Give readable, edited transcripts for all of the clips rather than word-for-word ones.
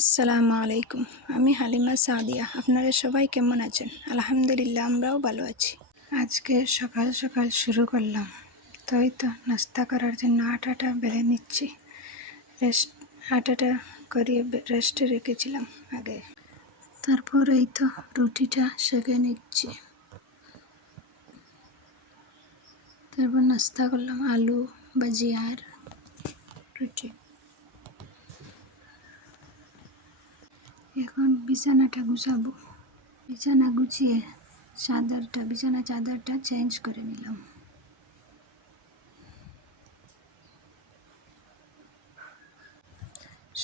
আসসালামু আলাইকুম। আমি হালিমা সাদিয়া। আপনারা সবাই কেমন আছেন? আলহামদুলিল্লাহ, আমরাও ভালো আছি। আজকে সকাল সকাল শুরু করলাম। তো এই তো নাস্তা করার জন্য আটাটা বেলে নিচ্ছি। আটাটা করিয়ে রেস্টে রেখেছিলাম আগে। তারপর এই তো রুটিটা সেঁকে নিচ্ছি। তারপর নাস্তা করলাম আলু ভাজি আর রুটি। এখন বিছানাটা গুছাবো। বিছানা গুছিয়ে বিছানা চাদরটা চেঞ্জ করে নিলাম।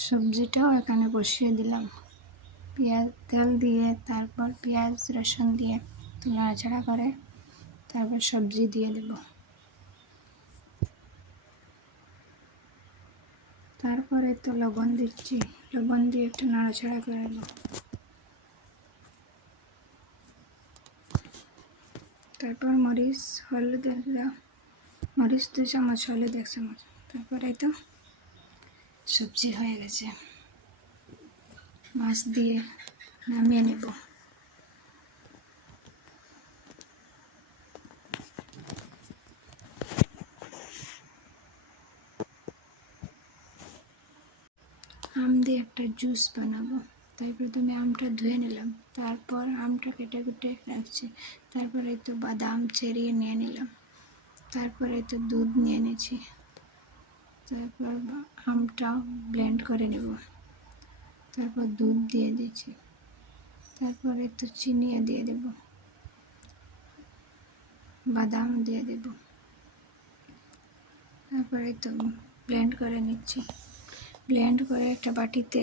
সবজিটাও এখানে বসিয়ে দিলাম। তেল দিয়ে তারপর পেঁয়াজ রসুন দিয়ে নাড়াচাড়া করে তারপর সবজি দিয়ে দেব। তারপরে তো লবণ দিচ্ছি, লবণ দিয়ে একটু নাড়াচাড়া করে দেব। তারপর মরিচ 2 চামচ, হলুদ 1 চামচ। তারপরে তো সবজি হয়ে গেছে। মাছ দিয়ে নামিয়ে নেব। আম দিয়ে একটা জুস বানাবো। তাই প্রথমে আমটা ধুয়ে নিলাম, তারপর আমটা কেটে কুটে রাখছি। তারপরে তো বাদাম চেরিয়ে নিয়ে নিলাম, তারপরে তো দুধ নিয়ে নিয়েছি। তারপর আমটা ব্লেন্ড করে নেব, তারপর দুধ দিয়ে দিচ্ছি। তারপরে তো চিনি দিয়ে দেব, বাদাম দিয়ে দেব। তারপরে তো ব্লেন্ড করে নিচ্ছি। ব্লেন্ড করে একটা বাটিতে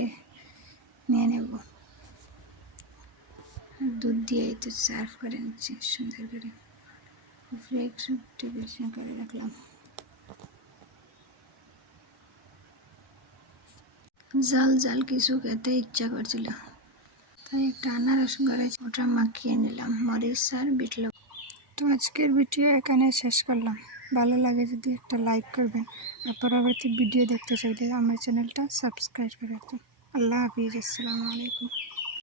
নিয়ে নেব। দুধ দিয়ে তো সার্ভ করে নিচ্ছি সুন্দর করে। উপরে একটু ডেকোরেশন করে রাখলাম। জাল জাল কিছু খেতে ইচ্ছা করছিল, তাই একটা আনারস করে ওটা মাখিয়ে নিলাম মরিচ আর বিট লবণ। তো আজকের ভিডিও এখানে শেষ করলাম। ভালো লাগে যদি একটা লাইক করবেন, আর পরবর্তী ভিডিও দেখতে চাইলে আমার চ্যানেলটা সাবস্ক্রাইব করে রাখবেন। আল্লাহ হাফিজ, আসসালামু আলাইকুম।